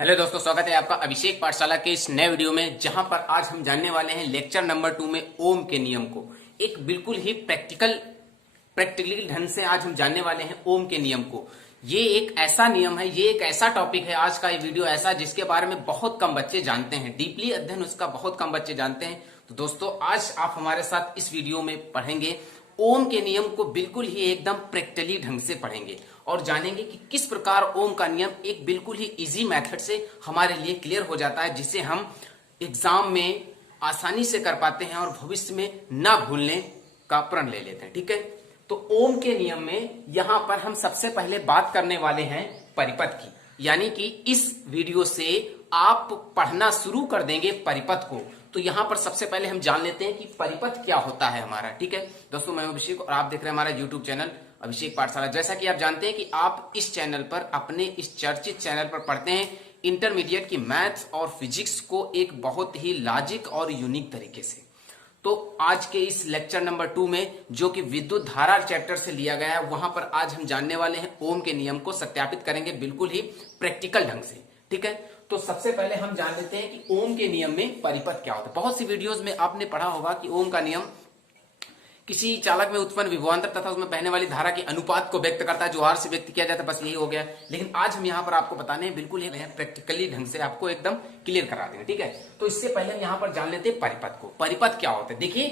Hello दोस्तों, स्वागत है आपका अभिषेक पाठशाला के इस नए वीडियो में, जहां पर आज हम जानने वाले हैं लेक्चर नंबर 2 में ओम के नियम को। एक बिल्कुल ही प्रैक्टिकली ढंग से आज हम जानने वाले हैं ओम के नियम को। ये एक ऐसा नियम है, ये एक ऐसा टॉपिक है, आज का ये वीडियो ऐसा जिसके बारे में बहुत कम बच्चे जानते हैं, डीपली अध्ययन उसका बहुत कम बच्चे जानते हैं। तो दोस्तों, आज आप हमारे साथ इस वीडियो में पढ़ेंगे ओम के नियम को, बिल्कुल ही एकदम प्रैक्टिकली ढंग से पढ़ेंगे और जानेंगे कि किस प्रकार ओम का नियम एक बिल्कुल ही इजी मेथड से हमारे लिए क्लियर हो जाता है, जिसे हम एग्जाम में आसानी से कर पाते हैं और भविष्य में ना भूलने का प्रण ले लेते हैं। ठीक है, तो ओम के नियम में यहां पर हम सबसे पहले बात करने वाले हैं परिपथ की, यानी कि इस वीडियो से आप पढ़ना शुरू कर देंगे परिपथ को। तो यहां पर सबसे पहले हम जान लेते हैं कि परिपथ क्या होता है हमारा। ठीक है दोस्तों, मैं अभिषेक और आप देख रहे हैं हमारा यूट्यूब चैनल अभिषेक पाठशाला। जैसा कि आप जानते हैं कि आप इस चैनल पर, अपने इस चर्चित चैनल पर पढ़ते हैं इंटरमीडिएट की मैथ्स और फिजिक्स को एक बहुत ही लॉजिक और यूनिक तरीके से। तो आज के इस लेक्चर नंबर 2 में, जो कि विद्युत धारा चैप्टर से लिया गया है, वहां पर आज हम जानने वाले हैं ओम के नियम को, सत्यापित करेंगे बिल्कुल ही प्रैक्टिकल ढंग से। ठीक है, तो सबसे पहले हम जान लेते हैं कि ओम के नियम में परिपथ क्या होता है। बहुत सी वीडियोस में आपने पढ़ा होगा कि ओम का नियम किसी चालक में उत्पन्न विभवांतर तथा उसमें बहने वाली धारा के अनुपात को व्यक्त करता है, जो आर से व्यक्त किया जाता है, बस यही हो गया। लेकिन आज हम यहाँ पर आपको बताने हैं, बिल्कुल ही प्रैक्टिकली ढंग से आपको एकदम क्लियर करा देंगे। ठीक है, तो इससे पहले हम यहाँ पर जान लेते हैं परिपथ को। परिपथ क्या होता है? देखिए,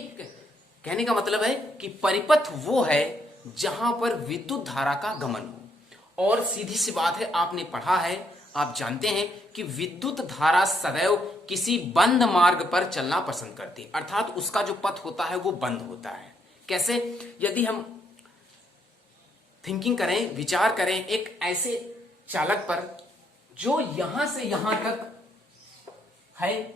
कहने का मतलब है कि परिपथ वो है जहां पर विद्युत धारा का गमन हो। और सीधी सी बात है, आपने पढ़ा है, आप जानते हैं कि विद्युत धारा सदैव किसी बंद मार्ग पर चलना पसंद करती है, अर्थात उसका जो पथ होता है वो बंद होता है। कैसे? यदि हम थिंकिंग करें, विचार करें एक ऐसे चालक पर जो यहां से यहां तक है,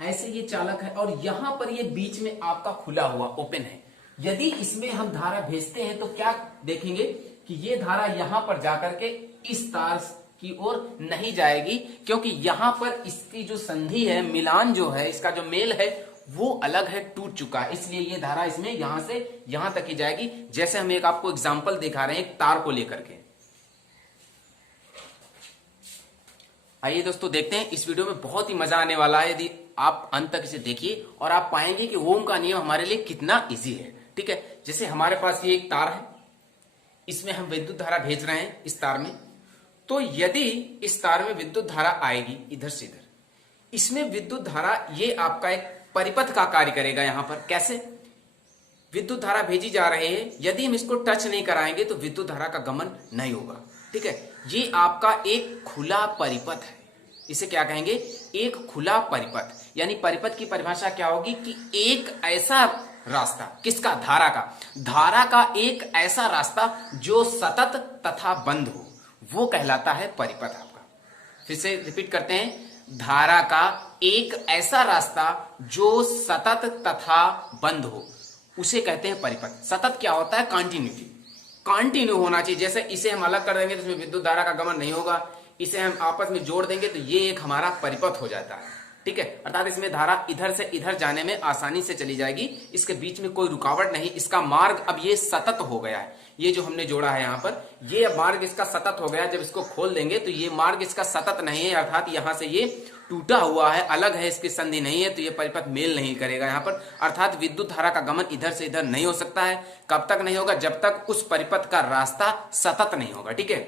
ऐसे ये चालक है और यहां पर ये बीच में आपका खुला हुआ ओपन है। यदि इसमें हम धारा भेजते हैं तो क्या देखेंगे कि ये धारा यहां पर जाकर के इस तार की ओर नहीं जाएगी, क्योंकि यहां पर इसकी जो संधि है, मिलान जो है, इसका जो मेल है वो अलग है, टूट चुका है, इसलिए ये धारा इसमें यहां से यहां तक ही जाएगी। जैसे हम एक आपको एग्जांपल दिखा रहे हैं एक तार को लेकर के। आइए दोस्तों, देखते हैं, इस वीडियो में बहुत ही मजा आने वाला है यदि आप अंत तक इसे देखिए, और आप पाएंगे कि ओम का नियम हमारे लिए कितना इजी है। ठीक है, जैसे हमारे पास ये एक तार है, इसमें हम विद्युत धारा भेज रहे हैं इस तार में। तो यदि इस तार में विद्युत धारा आएगी इधर से इधर, इसमें विद्युत धारा, ये आपका एक परिपथ का कार्य करेगा। यहां पर कैसे? विद्युत धारा भेजी जा रही है, यदि हम इसको टच नहीं कराएंगे तो विद्युत धारा का गमन नहीं होगा। ठीक है, ये आपका एक खुला परिपथ है, इसे क्या कहेंगे? एक खुला परिपथ। यानी परिपथ की परिभाषा क्या होगी कि एक ऐसा रास्ता, किसका? धारा का। धारा का एक ऐसा रास्ता जो सतत तथा बंद हो, वो कहलाता है परिपथ आपका। फिर से रिपीट करते हैं, धारा का एक ऐसा रास्ता जो सतत तथा बंद हो, उसे कहते हैं परिपथ। सतत क्या होता है? कंटिन्यूटी, कंटिन्यू होना चाहिए। जैसे इसे हम अलग कर देंगे तो इसमें विद्युत धारा का गमन नहीं होगा, इसे हम आपस में जोड़ देंगे तो ये एक हमारा परिपथ हो जाता है। ठीक है, अर्थात इसमें धारा इधर से इधर जाने में आसानी से चली जाएगी, इसके बीच में कोई रुकावट नहीं, इसका मार्ग अब ये सतत हो गया है। ये जो हमने जोड़ा है यहां पर, ये मार्ग इसका सतत हो गया। जब इसको खोल देंगे तो ये मार्ग इसका सतत नहीं है, अर्थात यहां से ये टूटा हुआ है, अलग है, इसकी संधि नहीं है, तो ये परिपथ मेल नहीं करेगा यहां पर। अर्थात विद्युत धारा का गमन इधर से इधर नहीं हो सकता है। कब तक नहीं होगा? जब तक उस परिपथ का रास्ता सतत नहीं होगा। ठीक है,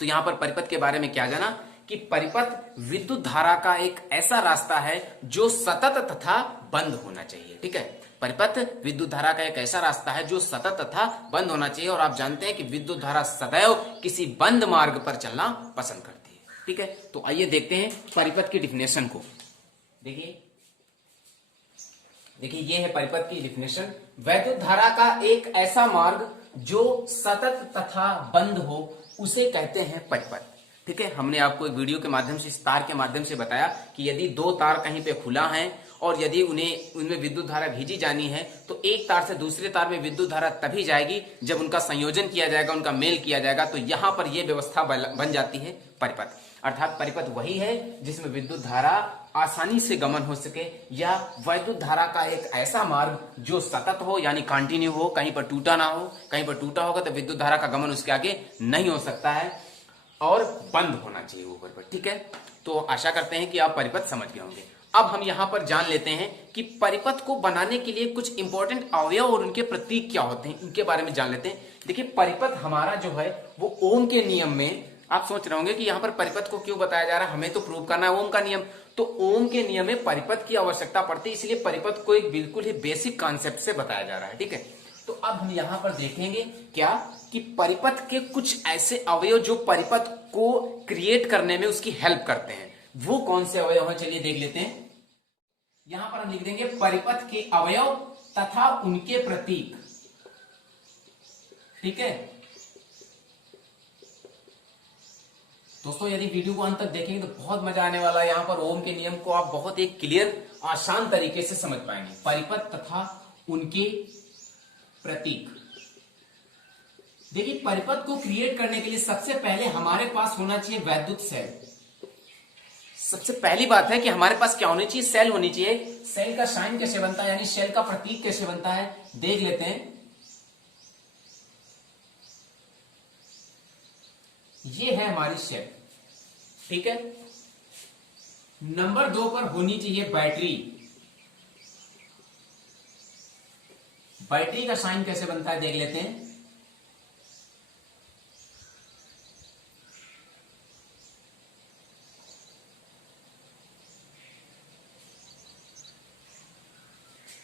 तो यहां पर परिपथ के बारे में क्या जाना कि परिपथ विद्युत धारा का एक ऐसा रास्ता है जो सतत तथा बंद होना चाहिए। ठीक है, परिपथ विद्युत धारा का एक ऐसा रास्ता है जो सतत तथा बंद होना चाहिए। और आप जानते हैं कि विद्युत धारा सदैव किसी बंद मार्ग पर चलना पसंद करती है। ठीक है, तो आइए देखते हैं परिपथ की डिफिनेशन को। देखिए, ये है परिपथ की डिफिनेशन। वैद्युत धारा का एक ऐसा मार्ग जो सतत तथा बंद हो, उसे कहते हैं परिपथ। ठीक है, हमने आपको एक वीडियो के माध्यम से, इस तार के माध्यम से बताया कि यदि दो तार कहीं पे खुला है और यदि उनमें विद्युत धारा भेजी जानी है तो एक तार से दूसरे तार में विद्युत धारा तभी जाएगी जब उनका संयोजन किया जाएगा, उनका मेल किया जाएगा। तो यहां पर यह व्यवस्था बन जाती है परिपथ। अर्थात परिपथ वही है जिसमें विद्युत धारा आसानी से गमन हो सके, या वैद्युत धारा का एक ऐसा मार्ग जो सतत हो, यानी कंटिन्यू हो, कहीं पर टूटा ना हो। कहीं पर टूटा होगा तो विद्युत धारा का गमन उसके आगे नहीं हो सकता है। और बंद होना चाहिए ऊपर पर। ठीक है, तो आशा करते हैं कि आप परिपथ समझ गए होंगे। अब हम यहां पर जान लेते हैं कि परिपथ को बनाने के लिए कुछ इंपॉर्टेंट अवयव और उनके प्रतीक क्या होते हैं, इनके बारे में जान लेते हैं। देखिए परिपथ हमारा जो है वो ओम के नियम में, आप सोच रहे होंगे कि यहां पर परिपथ को क्यों बताया जा रहा है, हमें तो प्रूव करना है ओम का नियम। तो ओम के नियम में परिपथ की आवश्यकता पड़ती है, इसलिए परिपथ को एक बिल्कुल ही बेसिक कॉन्सेप्ट से बताया जा रहा है। ठीक है, तो अब हम यहां पर देखेंगे क्या कि परिपथ के कुछ ऐसे अवयव जो परिपथ को क्रिएट करने में उसकी हेल्प करते हैं, वो कौन से अवयव हैं, चलिए देख लेते हैं। यहां पर हम लिख देंगे परिपथ के अवयव तथा उनके प्रतीक। ठीक है दोस्तों, यदि वीडियो को अंत तक देखेंगे तो बहुत मजा आने वाला है। यहां पर ओम के नियम को आप बहुत एक क्लियर आसान तरीके से समझ पाएंगे। परिपथ तथा उनके प्रतीक। देखिए परिपथ को क्रिएट करने के लिए सबसे पहले हमारे पास होना चाहिए वैद्युत सेल। सबसे पहली बात है कि हमारे पास क्या होनी चाहिए, सेल होनी चाहिए। सेल का साइन कैसे बनता है, यानी सेल का प्रतीक कैसे बनता है, देख लेते हैं। ये है हमारी सेल। ठीक है, नंबर 2 पर होनी चाहिए बैटरी। बैटरी का साइन कैसे बनता है देख लेते हैं।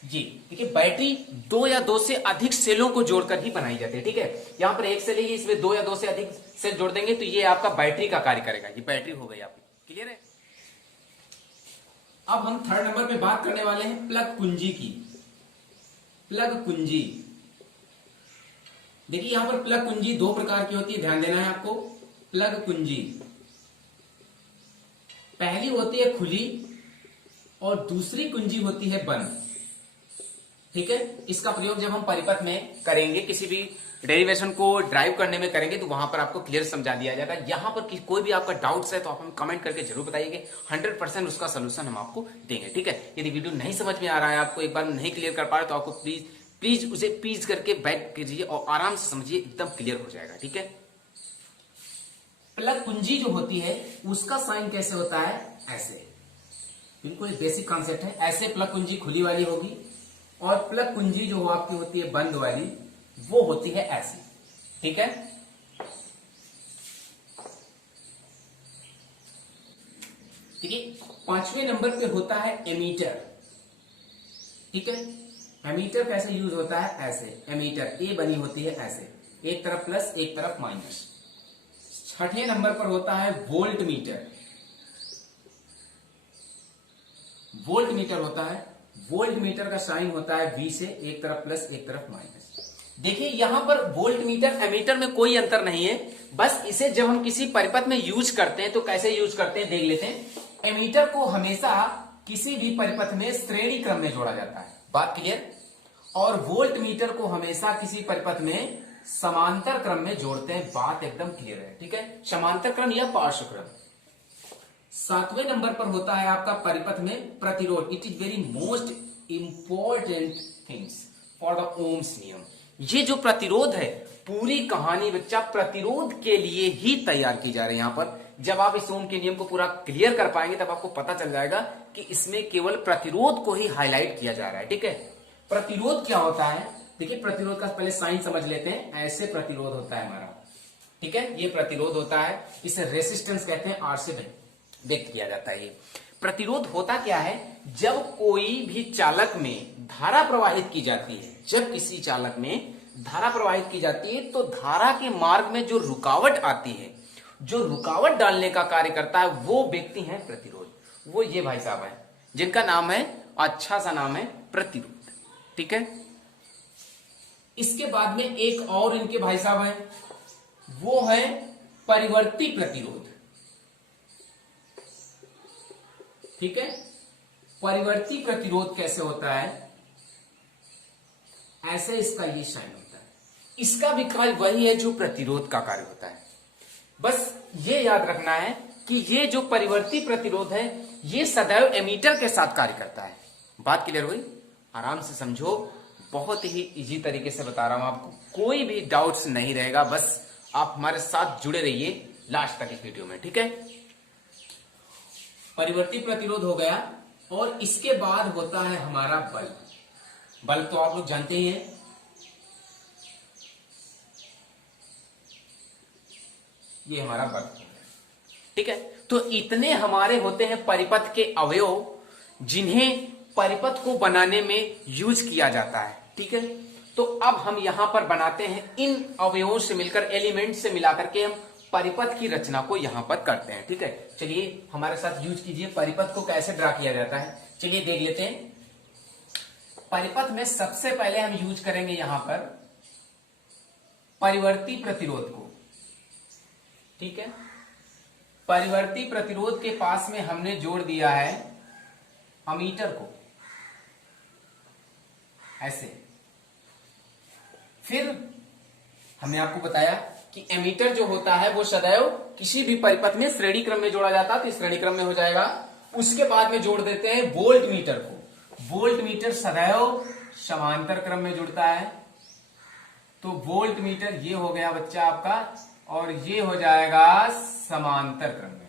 जी देखिए बैटरी 2 या 2 से अधिक सेलों को जोड़कर ही बनाई जाती है। ठीक है, यहां पर एक सेल है, इसमें 2 या 2 से अधिक सेल जोड़ देंगे तो ये आपका बैटरी का कार्य करेगा। ये बैटरी हो गई आपकी, क्लियर है। अब हम थर्ड नंबर पे बात करने वाले हैं प्लग कुंजी की। प्लग कुंजी, देखिए यहां पर प्लग कुंजी 2 प्रकार की होती है, ध्यान देना है आपको। प्लग कुंजी पहली होती है खुली और दूसरी कुंजी होती है बंद। ठीक है, इसका प्रयोग जब हम परिपथ में करेंगे, किसी भी डेरिवेशन को ड्राइव करने में करेंगे तो वहां पर आपको क्लियर समझा दिया जाएगा। यहां पर कोई भी आपका डाउट्स है तो आप हमें कमेंट करके जरूर बताइए, 100% उसका सोल्यूशन हम आपको देंगे। ठीक है, यदि वीडियो नहीं समझ में आ रहा है, आपको एक बार नहीं क्लियर कर पा रहे तो आपको प्लीज उसे पीज करके बैक कीजिए और आराम से समझिए, एकदम क्लियर हो जाएगा। ठीक है, प्लग कुंजी जो होती है उसका साइन कैसे होता है, ऐसे, बिल्कुल बेसिक कॉन्सेप्ट है। ऐसे प्लग कुंजी खुली वाली होगी और प्लग कुंजी जो आपकी होती है बंद वाली, वो होती है ऐसी। ठीक है, ठीक है, 5वें नंबर पे होता है एमीटर। ठीक है, एमीटर कैसे यूज होता है, ऐसे। एमीटर ए बनी होती है ऐसे, एक तरफ प्लस एक तरफ माइनस। 6ठे नंबर पर होता है वोल्ट मीटर। वोल्ट मीटर होता है, वोल्ट मीटर का साइन होता है V से, एक तरफ प्लस एक तरफ माइनस। देखिए यहां पर वोल्ट मीटर एमीटर में कोई अंतर नहीं है, बस इसे जब हम किसी परिपथ में यूज करते हैं तो कैसे यूज करते हैं देख लेते हैं। एमीटर को हमेशा किसी भी परिपथ में श्रेणी क्रम में जोड़ा जाता है, बात क्लियर। और वोल्ट मीटर को हमेशा किसी परिपथ में समांतर क्रम में जोड़ते हैं, बात एकदम क्लियर है। ठीक है, समांतर क्रम या पार्श्व क्रम। 7वें नंबर पर होता है आपका परिपथ में प्रतिरोध। It is very most important things for the Ohm's नियम। ये जो प्रतिरोध है, पूरी कहानी बच्चा प्रतिरोध के लिए ही तैयार की जा रही है। यहां पर जब आप इस ओम के नियम को पूरा क्लियर कर पाएंगे तब आपको पता चल जाएगा कि इसमें केवल प्रतिरोध को ही हाईलाइट किया जा रहा है। ठीक है, प्रतिरोध क्या होता है, देखिए प्रतिरोध का पहले साइन समझ लेते हैं। ऐसे प्रतिरोध होता है हमारा, ठीक है, ये प्रतिरोध होता है, इसे रेसिस्टेंस कहते हैं, आर से व्यक्त किया जाता है। ये प्रतिरोध होता क्या है, जब कोई भी चालक में धारा प्रवाहित की जाती है, जब किसी चालक में धारा प्रवाहित की जाती है तो धारा के मार्ग में जो रुकावट आती है, जो रुकावट डालने का कार्य करता है, वो व्यक्ति है प्रतिरोध। वो ये भाई साहब है जिनका नाम है, अच्छा सा नाम है, प्रतिरोध। ठीक है, इसके बाद में एक और इनके भाई साहब है, वो है परिवर्ती प्रतिरोध। ठीक है, परिवर्ती प्रतिरोध कैसे होता है, ऐसे इसका ये साइन होता है। इसका भी कार्य वही है जो प्रतिरोध का कार्य होता है। बस ये याद रखना है कि ये जो परिवर्ती प्रतिरोध है ये सदैव एमीटर के साथ कार्य करता है। बात क्लियर हुई, आराम से समझो, बहुत ही इजी तरीके से बता रहा हूं आपको, कोई भी डाउट्स नहीं रहेगा। बस आप हमारे साथ जुड़े रहिए, लास्ट तक इस वीडियो में, ठीक है। परिवर्ती प्रतिरोध हो गया और इसके बाद होता है हमारा बल्ब। बल्ब तो आप लोग जानते ही हैं, ये हमारा बल्ब हो गया, ठीक है। तो इतने हमारे होते हैं परिपथ के अवयव जिन्हें परिपथ को बनाने में यूज किया जाता है, ठीक है। तो अब हम यहां पर बनाते हैं, इन अवयवों से मिलकर, एलिमेंट से मिलाकर के हम परिपथ की रचना को यहां पर करते हैं, ठीक है। चलिए हमारे साथ यूज कीजिए, परिपथ को कैसे ड्रा किया जाता है चलिए देख लेते हैं। परिपथ में सबसे पहले हम यूज करेंगे यहां पर परिवर्ती प्रतिरोध को, ठीक है। परिवर्ती प्रतिरोध के पास में हमने जोड़ दिया है अमीटर को, ऐसे। फिर हमने आपको बताया कि एमीटर जो होता है वो सदैव किसी भी परिपथ में श्रेणी क्रम में जोड़ा जाता है, तो श्रेणी क्रम में हो जाएगा। उसके बाद में जोड़ देते हैं वोल्ट मीटर को। वोल्ट मीटर सदैव समांतर क्रम में जुड़ता है, तो वोल्ट मीटर ये हो गया बच्चा आपका, और ये हो जाएगा समांतर क्रम में,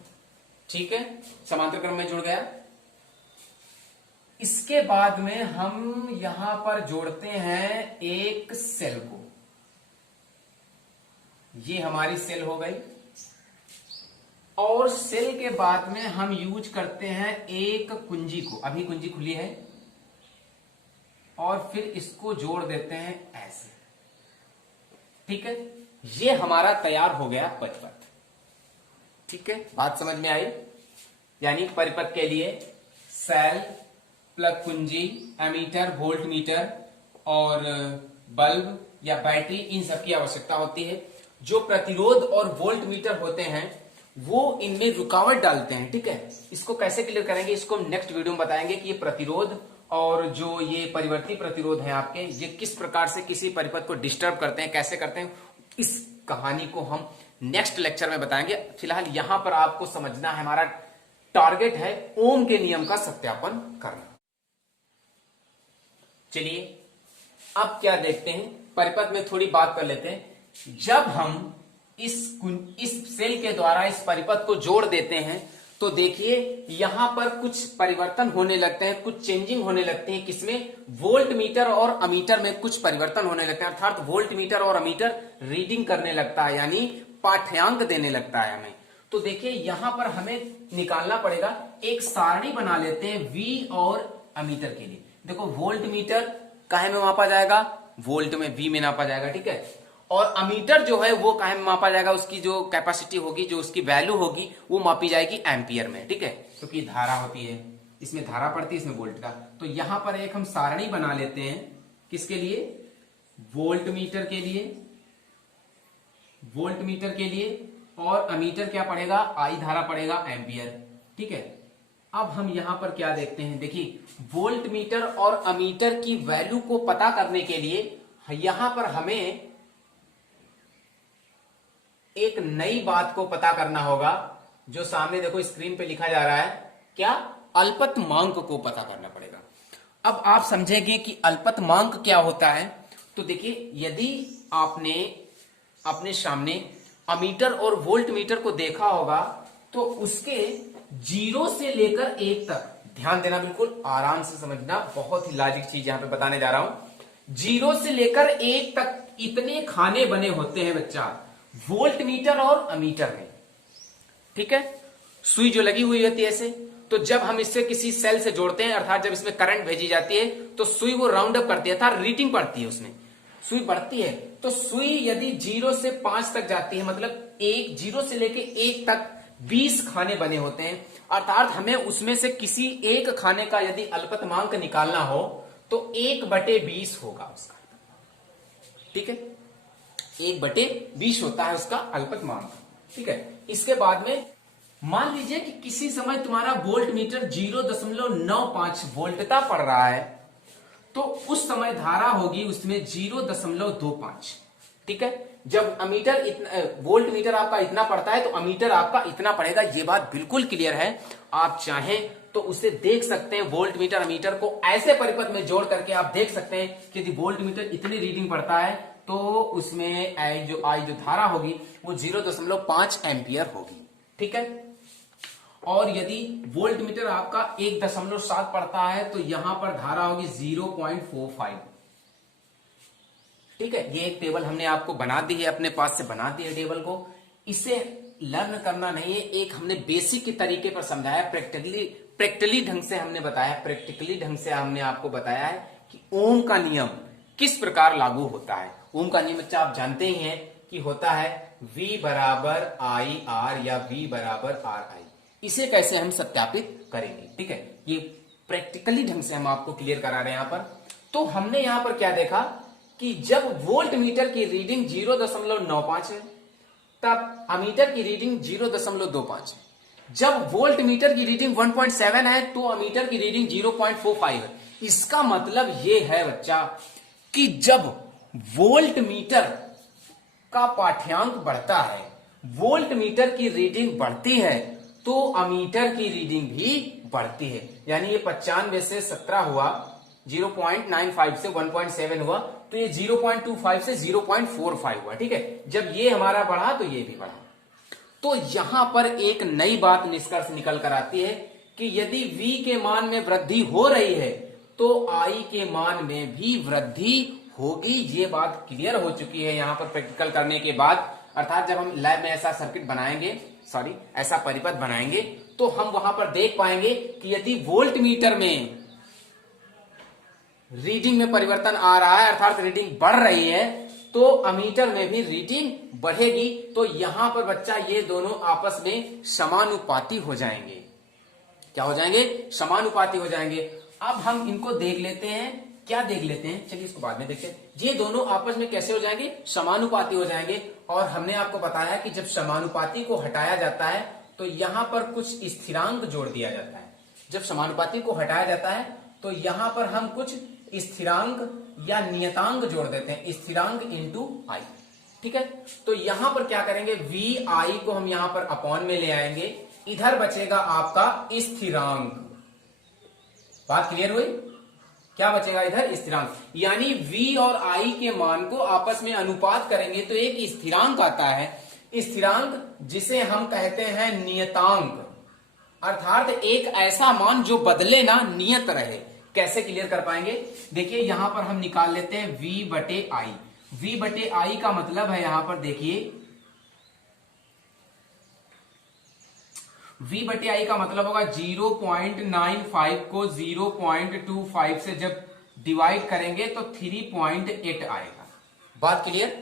ठीक है। समांतर क्रम में जुड़ गया। इसके बाद में हम यहां पर जोड़ते हैं एक सेल को, ये हमारी सेल हो गई। और सेल के बाद में हम यूज करते हैं एक कुंजी को, अभी कुंजी खुली है, और फिर इसको जोड़ देते हैं ऐसे, ठीक है। ये हमारा तैयार हो गया परिपथ, ठीक है। बात समझ में आई? यानी परिपथ के लिए सेल, प्लग कुंजी, एमीटर, वोल्ट मीटर और बल्ब या बैटरी, इन सब की आवश्यकता होती है। जो प्रतिरोध और वोल्ट मीटर होते हैं वो इनमें रुकावट डालते हैं, ठीक है। इसको कैसे क्लियर करेंगे, इसको हम नेक्स्ट वीडियो में बताएंगे कि ये प्रतिरोध और जो ये परिवर्ती प्रतिरोध है आपके, ये किस प्रकार से किसी परिपथ को डिस्टर्ब करते हैं, कैसे करते हैं। इस कहानी को हम नेक्स्ट लेक्चर में बताएंगे। फिलहाल यहां पर आपको समझना है, हमारा टारगेट है ओम के नियम का सत्यापन करना। चलिए अब क्या देखते हैं, परिपथ में थोड़ी बात कर लेते हैं। जब हम इस सेल के द्वारा इस परिपथ को जोड़ देते हैं तो देखिए यहां पर कुछ परिवर्तन होने लगते हैं, कुछ चेंजिंग होने लगते हैं। किसमें? वोल्ट मीटर और अमीटर में कुछ परिवर्तन होने लगते हैं, अर्थात वोल्ट मीटर और अमीटर रीडिंग करने लगता है, यानी पाठ्यांक देने लगता है हमें। तो देखिए यहां पर हमें निकालना पड़ेगा, एक सारणी बना लेते हैं V और अमीटर के लिए। देखो वोल्ट मीटर काहे में मापा जाएगा? वोल्ट में, V में नापा जाएगा, ठीक है। और अमीटर जो है वो काहे में मापा जाएगा? उसकी जो कैपेसिटी होगी, जो उसकी वैल्यू होगी, वो मापी जाएगी एम्पियर में, ठीक है। क्योंकि धारा होती है, इसमें धारा पड़ती है, इसमें वोल्ट का। तो यहां पर एक हम सारणी बना लेते हैं, किसके लिए? वोल्ट मीटर के लिए, वोल्ट मीटर के लिए। और अमीटर क्या पड़ेगा? आई धारा पड़ेगा एम्पियर, ठीक है। अब हम यहां पर क्या देखते हैं, देखिए वोल्ट मीटर और अमीटर की वैल्यू को पता करने के लिए यहां पर हमें एक नई बात को पता करना होगा, जो सामने देखो स्क्रीन पे लिखा जा रहा है, क्या? अल्पतमांक को पता करना पड़ेगा। अब आप समझेंगे कि अल्पतमांक क्या होता है। तो देखिए यदि आपने अपने सामने अमीटर और वोल्ट मीटर को देखा होगा तो उसके 0 से लेकर 1 तक, ध्यान देना, बिल्कुल आराम से समझना, बहुत ही लॉजिक चीज यहां पे बताने जा रहा हूं। 0 से लेकर 1 तक इतने खाने बने होते हैं बच्चा वोल्ट मीटर और अमीटर में, ठीक है। सुई जो लगी हुई होती है ऐसे, तो जब हम इससे किसी सेल से जोड़ते हैं, अर्थात जब इसमें करंट भेजी जाती है, तो सुई वो राउंड अप करती है, अर्थात रीडिंग पड़ती है, उसमें सुई बढ़ती है। तो सुई यदि 0 से 5 तक जाती है, मतलब 0 से लेके 1 तक 20 खाने बने होते हैं, अर्थात हमें उसमें से किसी एक खाने का यदि अल्पतमांक निकालना हो तो 1/20 होगा उसका, ठीक है। 1/20 होता है उसका अल्पतमांक, ठीक है। इसके बाद में मान लीजिए कि किसी समय तुम्हारा वोल्ट मीटर 0.95 वोल्टता पड़ रहा है, तो उस समय धारा होगी उसमें 0.25, ठीक है। जब अमीटर वोल्ट मीटर आपका इतना पड़ता है तो अमीटर आपका इतना पड़ेगा। ये बात बिल्कुल क्लियर है। आप चाहें तो उसे देख सकते हैं, वोल्ट मीटर अमीटर को ऐसे परिपथ में जोड़ करके आप देख सकते हैं कि यदि वोल्ट मीटर इतनी रीडिंग पड़ता है तो उसमें आई जो धारा होगी वो 0.5 एम्पियर होगी। ठीक है, और यदि वोल्ट मीटर आपका 1.7 पड़ता है तो यहां पर धारा होगी 0.45। ठीक है, ये एक टेबल हमने आपको बना दी है, अपने पास से बना दी है टेबल को। इसे लर्न करना नहीं है, एक हमने बेसिक के तरीके पर समझाया, प्रैक्टिकली ढंग से हमने बताया, प्रैक्टिकली ढंग से हमने आपको बताया है कि ओम का नियम किस प्रकार लागू होता है। ओम का नियम बच्चा आप जानते ही हैं कि होता है V बराबर आई आर या V बराबर आर आई। इसे कैसे हम सत्यापित करेंगे, ठीक है, ये प्रैक्टिकली ढंग से हम आपको क्लियर करा रहे हैं यहां पर। तो हमने यहां पर क्या देखा कि जब वोल्ट मीटर की रीडिंग 0.95 है तब अमीटर की रीडिंग 0.25 है। जब वोल्ट मीटर की रीडिंग 1.7 है तो अमीटर की रीडिंग 0.45 है। इसका मतलब यह है बच्चा कि जब वोल्ट मीटर का पाठ्यांक बढ़ता है, वोल्ट मीटर की रीडिंग बढ़ती है तो अमीटर की रीडिंग भी बढ़ती है। यानी ये 95 से 17 हुआ, 0.95 से 1.7 हुआ, तो ये 0.25 से 0.45 हुआ। ठीक है, जब ये हमारा बढ़ा तो ये भी बढ़ा। तो यहां पर एक नई बात निष्कर्ष निकल कर आती है कि यदि V के मान में वृद्धि हो रही है तो I के मान में भी वृद्धि होगी। ये बात क्लियर हो चुकी है यहां पर प्रैक्टिकल करने के बाद। अर्थात जब हम लैब में ऐसा सर्किट बनाएंगे, ऐसा परिपथ बनाएंगे, तो हम वहां पर देख पाएंगे कि यदि वोल्ट मीटर में रीडिंग में परिवर्तन आ रहा है, अर्थात रीडिंग बढ़ रही है, तो अमीटर में भी रीडिंग बढ़ेगी। तो यहां पर बच्चा ये दोनों आपस में समानुपाती हो जाएंगे। क्या हो जाएंगे? समानुपाती हो जाएंगे। अब हम इनको देख लेते हैं, क्या देख लेते हैं, चलिए इसको बाद में देखते हैं। ये दोनों आपस में कैसे हो जाएंगे? समानुपाती हो जाएंगे। और हमने आपको बताया कि जब समानुपाती को हटाया जाता है तो यहां पर कुछ स्थिरांक जोड़ दिया जाता है। जब समानुपाती को हटाया जाता है तो यहां पर हम कुछ स्थिरांक या नियतांक जोड़ देते हैं, स्थिरांक इंटू आई। ठीक है, तो यहां पर क्या करेंगे, वी आई को हम यहां पर अपॉन में ले आएंगे, इधर बचेगा आपका स्थिरांक। बात क्लियर हुई? क्या बचेगा इधर? स्थिरांक। यानी V और I के मान को आपस में अनुपात करेंगे तो एक स्थिरांक आता है, स्थिरांक जिसे हम कहते हैं नियतांक, अर्थात एक ऐसा मान जो बदले ना, नियत रहे। कैसे क्लियर कर पाएंगे? देखिए यहां पर हम निकाल लेते हैं V बटे I। V बटे I का मतलब है यहां पर देखिए, V बटे आई का मतलब होगा 0.95 को 0.25 से जब डिवाइड करेंगे तो 3.8 आएगा। बात क्लियर?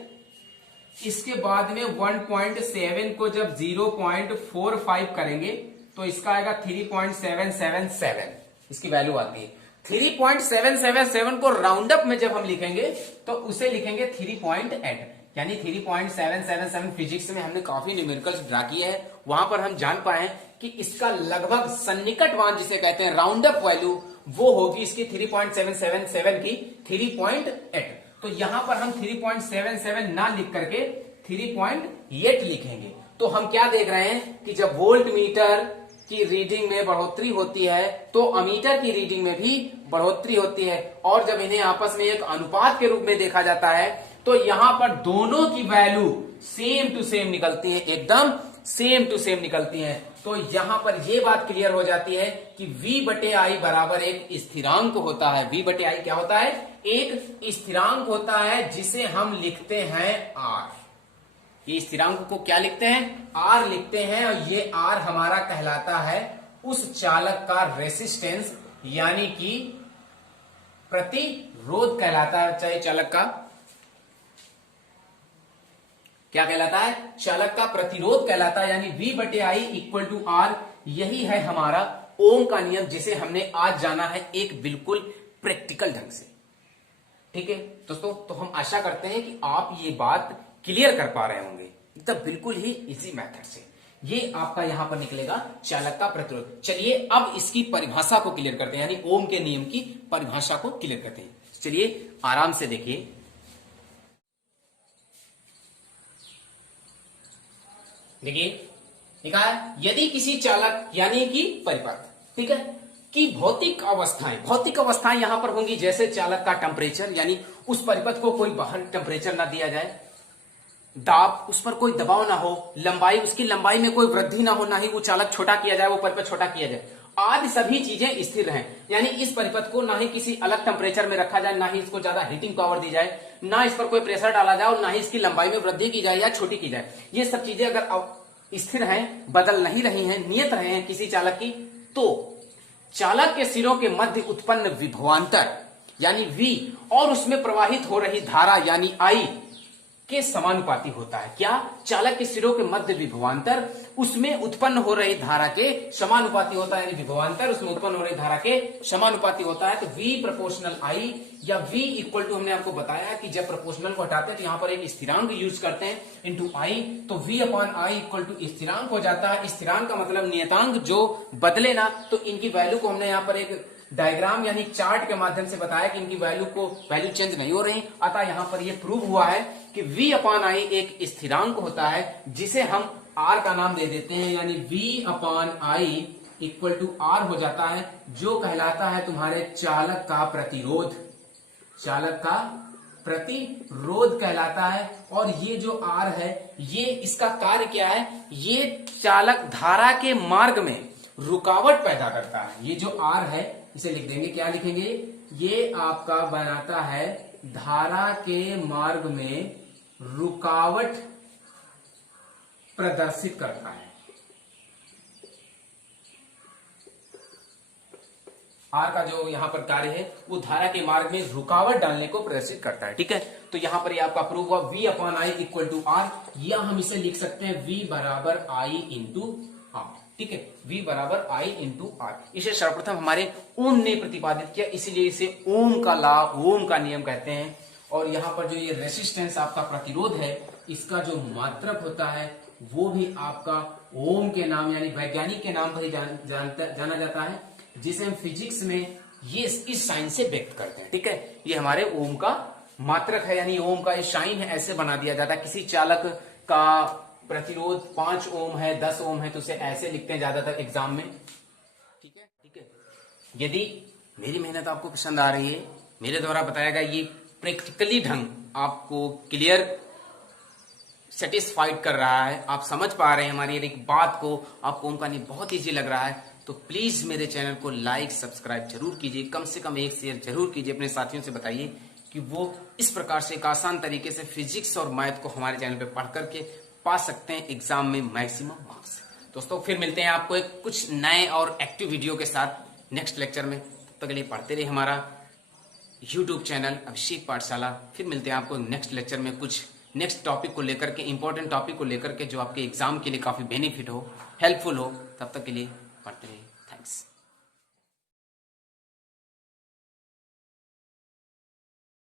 इसके बाद में 1.7 को जब 0.45 करेंगे तो इसका आएगा 3.777, इसकी वैल्यू आती है। 3.777 को राउंड अप में जब हम लिखेंगे तो उसे लिखेंगे 3.8, यानी 3.777। फिजिक्स में हमने काफी न्यूमेरिकल्स ड्रा किए हैं, वहां पर हम जान पाए कि इसका लगभग सन्निकट मान जिसे कहते हैं राउंड अप वैल्यू, वो होगी इसकी 3.777 की 3.8। तो यहां पर हम 3.77 ना लिख करके 3.8 लिखेंगे। तो हम क्या देख रहे हैं कि जब वोल्ट मीटर की रीडिंग में बढ़ोतरी होती है तो अमीटर की रीडिंग में भी बढ़ोतरी होती है, और जब इन्हें आपस में एक अनुपात के रूप में देखा जाता है तो यहां पर दोनों की वैल्यू सेम टू सेम निकलती है, एकदम सेम टू सेम निकलती है। तो यहां पर यह बात क्लियर हो जाती है कि V बटे आई बराबर एक स्थिरांक होता है। V बटे आई क्या होता है? एक स्थिरांक होता है जिसे हम लिखते हैं R। ये स्थिरांक को क्या लिखते हैं? R लिखते हैं। और ये R हमारा कहलाता है उस चालक का रेसिस्टेंस, यानी कि प्रतिरोध कहलाता है। चाहे चालक का क्या कहलाता है? चालक का प्रतिरोध कहलाता है। यानी V बटे आई इक्वल टू R। यही है हमारा ओम का नियम, जिसे हमने आज जाना है एक बिल्कुल प्रैक्टिकल ढंग से। ठीक है दोस्तों, तो हम आशा करते हैं कि आप ये बात क्लियर कर पा रहे होंगे एकदम बिल्कुल ही इजी मेथड से। ये आपका यहां पर निकलेगा चालक का प्रतिरोध। चलिए अब इसकी परिभाषा को क्लियर करते हैं, यानी ओम के नियम की परिभाषा को क्लियर करते हैं। चलिए आराम से देखिए। देखिए लिखा है, यदि किसी चालक यानी कि परिपथ, ठीक है, कि भौतिक अवस्थाएं यहां पर होंगी, जैसे चालक का टेम्परेचर, यानी उस परिपथ को कोई बाहर टेम्परेचर ना दिया जाए, दाब, उस पर कोई दबाव ना हो, लंबाई, उसकी लंबाई में कोई वृद्धि ना हो, ना ही वो चालक छोटा किया जाए, वो परिपथ छोटा किया जाए, आदि सभी चीजें स्थिर रहें। यानी इस परिपथ को ना ही किसी अलग टेम्परेचर में रखा जाए, ना ही इसको ज्यादा हीटिंग पावर दी जाए, ना इस पर कोई प्रेशर डाला जाए, और ना ही इसकी लंबाई में वृद्धि की जाए या छोटी की जाए। ये सब चीजें अगर स्थिर हैं, बदल नहीं रही हैं, नियत रहे हैं किसी चालक की, तो चालक के सिरों के मध्य उत्पन्न विभवांतर यानी V और उसमें प्रवाहित हो रही धारा यानी I के समानुपाती होता है। क्या? चालक के सिरों के मध्य विभवांतर उसमें उत्पन्न हो रही धारा के समानुपाती होता है, यानी विभवांतर उसमें उत्पन्न हो रही धारा के समानुपाती होता है। तो V प्रोपोर्शनल I या V इक्वल टू, हमने आपको बताया कि जब प्रोपोर्शनल को हटाते हैं तो यहां पर एक स्थिरांक यूज करते हैं इंटू I, तो V upon I equal to स्थिरांक हो जाता है। स्थिरांक का मतलब नियतांक जो बदले ना, तो इनकी वैल्यू को हमने यहाँ पर एक डायग्राम यानी चार्ट के माध्यम से बताया कि इनकी वैल्यू चेंज नहीं हो रही। अतः यहां पर यह प्रूव हुआ है कि V अपॉन I एक स्थिरांक होता है, जिसे हम R का नाम दे देते हैं, यानी V upon I equal to R हो जाता है, जो कहलाता है तुम्हारे चालक का प्रतिरोध। चालक का प्रतिरोध कहलाता है। और ये जो R है, ये इसका कार्य क्या है? ये चालक धारा के मार्ग में रुकावट पैदा करता है। ये जो R है, इसे लिख देंगे, क्या लिखेंगे? ये आपका बनाता है धारा के मार्ग में रुकावट प्रदर्शित करता है। आर का जो यहां पर कार्य है, वो धारा के मार्ग में रुकावट डालने को प्रदर्शित करता है। ठीक है, तो यहां पर ये आपका प्रूव हुआ V upon I equal to R, या हम इसे लिख सकते हैं V बराबर I इंटू R। ठीक है, V बराबर I इंटू R। इसे सर्वप्रथम हमारे ओम ने प्रतिपादित किया, इसीलिए इसे ओम का लॉ, ओम का नियम कहते हैं। और यहाँ पर जो ये रेसिस्टेंस आपका प्रतिरोध है, इसका जो मात्रक होता है वो भी आपका ओम के नाम यानी वैज्ञानिक के नाम पर ही जाना जाता है, जिसे हम फिजिक्स में ये इस साइन से व्यक्त करते हैं। ठीक है, ये हमारे ओम का मात्रक है, यानी ओम का ये साइन है, ऐसे बना दिया जाता है। किसी चालक का प्रतिरोध 5 ओम है, 10 ओम है, तो उसे ऐसे लिखते हैं ज्यादातर एग्जाम में। ठीक है, ठीक है। यदि मेरी मेहनत आपको पसंद आ रही है, मेरे द्वारा बताया गया ये प्रैक्टिकली ढंग आपको क्लियर सेटिस्फाइड कर रहा है, आप समझ पा रहे हैं हमारी एक बात को, आपको ओम का नहीं बहुत इजी लग रहा है, तो प्लीज मेरे चैनल को लाइक सब्सक्राइब जरूर कीजिए, कम से कम एक शेयर जरूर कीजिए, अपने साथियों से बताइए कि वो इस प्रकार से एक आसान तरीके से फिजिक्स और मैथ को हमारे चैनल पे पढ़ करके पा सकते हैं एग्जाम में मैक्सिमम मार्क्स। दोस्तों फिर मिलते हैं आपको एक कुछ नए और एक्टिव वीडियो के साथ नेक्स्ट लेक्चर में। तब तक के लिए पढ़ते रहिए हमारा यूट्यूब चैनल अभिषेक पाठशाला। फिर मिलते हैं आपको नेक्स्ट लेक्चर में कुछ नेक्स्ट टॉपिक को लेकर के, इंपॉर्टेंट टॉपिक को लेकर के, जो आपके एग्जाम के लिए काफी बेनिफिट हो, हेल्पफुल हो। तब तक के लिए पढ़ते रहिए।